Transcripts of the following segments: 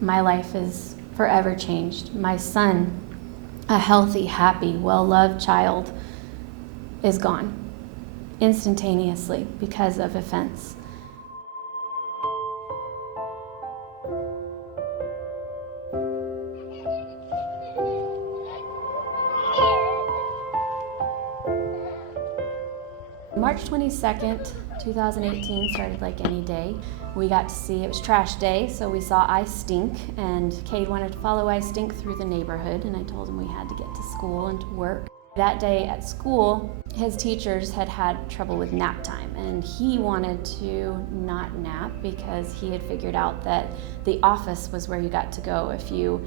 my life is forever changed. My son, a healthy, happy, well-loved child, is gone instantaneously because of a fence. March 22nd, 2018 started like any day. We got to see, it was trash day, so we saw I Stink, and Kade wanted to follow I Stink through the neighborhood, and I told him we had to get to school and to work. That day at school, his teachers had had trouble with nap time, and he wanted to not nap because he had figured out that the office was where you got to go if you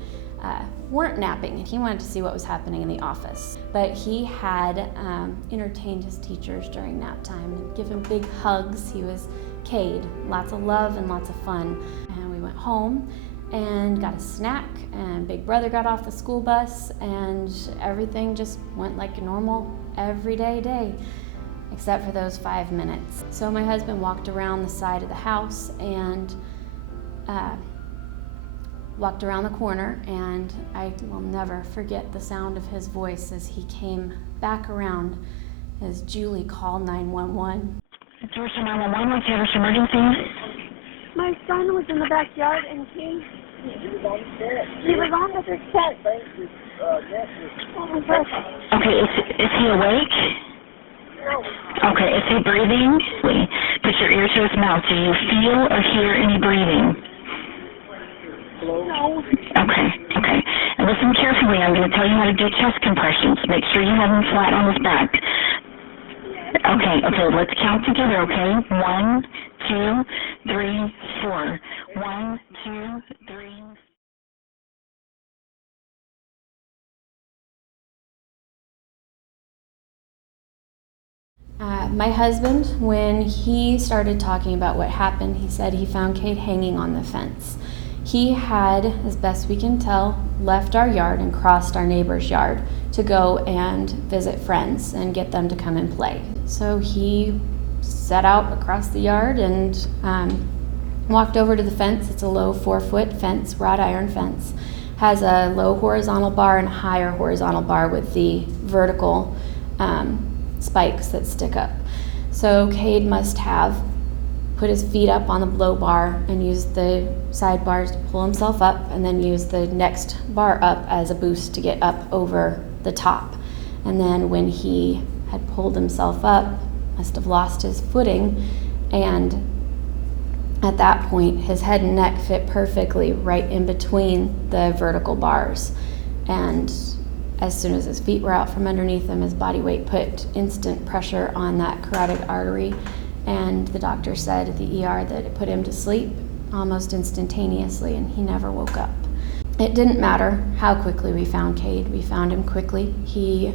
weren't napping, and he wanted to see what was happening in the office. But he had entertained his teachers during nap time and given big hugs. He was Kade, lots of love and lots of fun. And we went home and got a snack, and Big Brother got off the school bus, and everything just went like a normal everyday day, except for those 5 minutes. So my husband walked around the side of the house and walked around the corner, and I will never forget the sound of his voice as he came back around as Julie called 911. It's Orson 911, what's your emergency? My son was in the backyard and he was on the step. Oh my gosh. Okay, is he awake? No. Okay, is he breathing? Put your ear to his mouth. Do you feel or hear any breathing? No. Okay. And listen carefully. I'm going to tell you how to do chest compressions. Make sure you have him flat on his back. Okay, let's count together, okay? 1, 2, 3, 4. 1, 2, 3. My husband, when he started talking about what happened, he said he found Kade hanging on the fence. He had, as best we can tell, left our yard and crossed our neighbor's yard to go and visit friends and get them to come and play. So he set out across the yard and walked over to the fence. It's a low 4-foot fence, wrought iron fence. Has a low horizontal bar and a higher horizontal bar with the vertical spikes that stick up. So Kade must have put his feet up on the low bar and used the side bars to pull himself up, and then used the next bar up as a boost to get up over the top. And then when he had pulled himself up, must have lost his footing, and at that point his head and neck fit perfectly right in between the vertical bars. And as soon as his feet were out from underneath him, his body weight put instant pressure on that carotid artery, and the doctor said at the ER that it put him to sleep almost instantaneously, and he never woke up. It didn't matter how quickly we found Kade. We found him quickly. He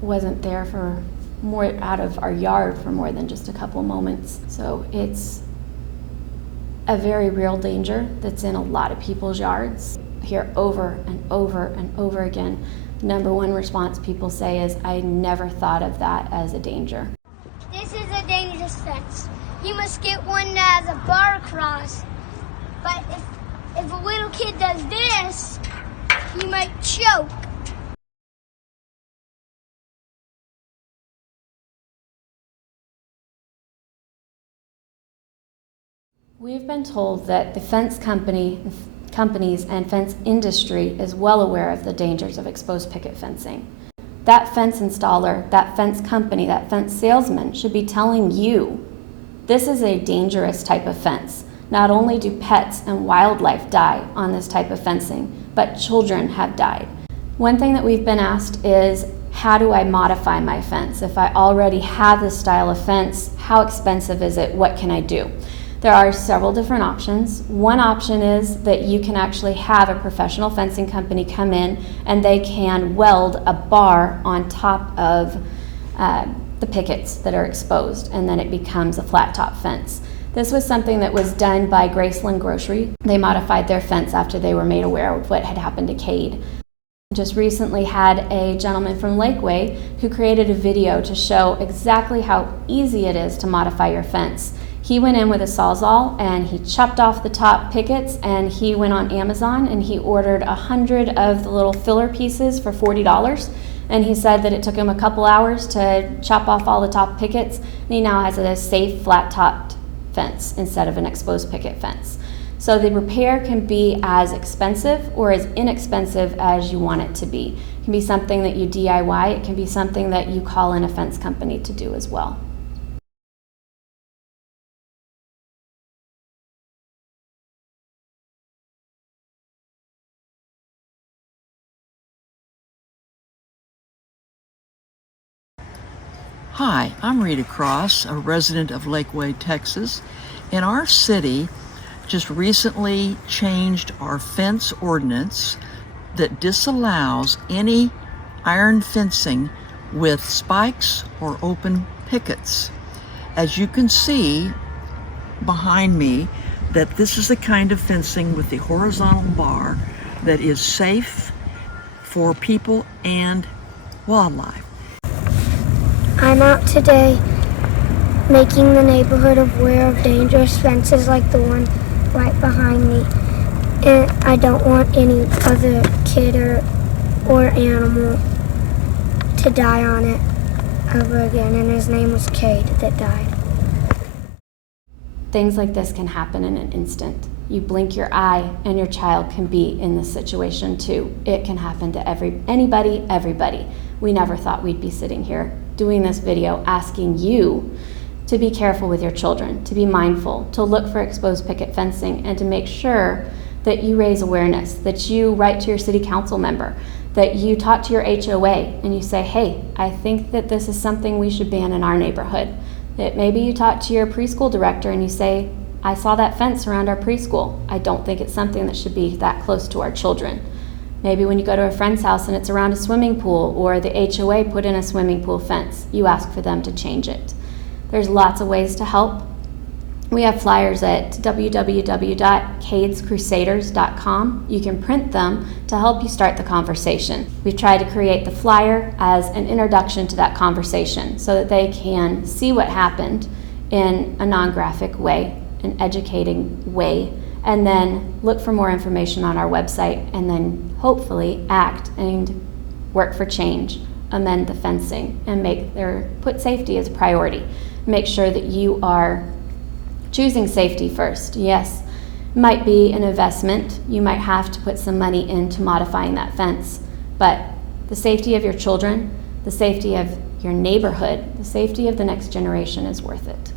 wasn't there for more out of our yard for more than just a couple moments. So it's a very real danger that's in a lot of people's yards. Hear over and over and over again. Number one response people say is, I never thought of that as a danger. This is a dangerous fence. You must get one that has a bar across. But if a little kid does this, he might choke. We've been told that the fence companies and fence industry is well aware of the dangers of exposed picket fencing. That fence installer, that fence company, that fence salesman should be telling you, this is a dangerous type of fence. Not only do pets and wildlife die on this type of fencing, but children have died. One thing that we've been asked is, how do I modify my fence? If I already have this style of fence, how expensive is it? What can I do? There are several different options. One option is that you can actually have a professional fencing company come in and they can weld a bar on top of the pickets that are exposed, and then it becomes a flat top fence. This was something that was done by Graceland Grocery. They modified their fence after they were made aware of what had happened to Kade. Just recently had a gentleman from Lakeway who created a video to show exactly how easy it is to modify your fence. He went in with a Sawzall and he chopped off the top pickets, and he went on Amazon and he ordered 100 of the little filler pieces for $40. And he said that it took him a couple hours to chop off all the top pickets, and he now has a safe flat-topped fence instead of an exposed picket fence. So the repair can be as expensive or as inexpensive as you want it to be. It can be something that you DIY. It can be something that you call in a fence company to do as well. Hi, I'm Rita Cross, a resident of Lakeway, Texas. In our city, just recently changed our fence ordinance that disallows any iron fencing with spikes or open pickets. As you can see behind me, that this is the kind of fencing with the horizontal bar that is safe for people and wildlife. I'm out today making the neighborhood aware of dangerous fences like the one right behind me. And I don't want any other kid or animal to die on it ever again. And his name was Kade that died. Things like this can happen in an instant. You blink your eye and your child can be in this situation too. It can happen to anybody, everybody. We never thought we'd be sitting here doing this video asking you to be careful with your children, to be mindful, to look for exposed picket fencing, and to make sure that you raise awareness, that you write to your city council member, that you talk to your HOA and you say, hey, I think that this is something we should ban in our neighborhood. That maybe you talk to your preschool director and you say, I saw that fence around our preschool. I don't think it's something that should be that close to our children. Maybe when you go to a friend's house and it's around a swimming pool, or the HOA put in a swimming pool fence, you ask for them to change it. There's lots of ways to help. We have flyers at www.kadeskrusaders.com. You can print them to help you start the conversation. We've tried to create the flyer as an introduction to that conversation so that they can see what happened in a non-graphic way, an educating way, and then look for more information on our website, and then hopefully act and work for change, amend the fencing, and put safety as a priority. Make sure that you are choosing safety first. Yes, it might be an investment. You might have to put some money into modifying that fence, but the safety of your children, the safety of your neighborhood, the safety of the next generation is worth it.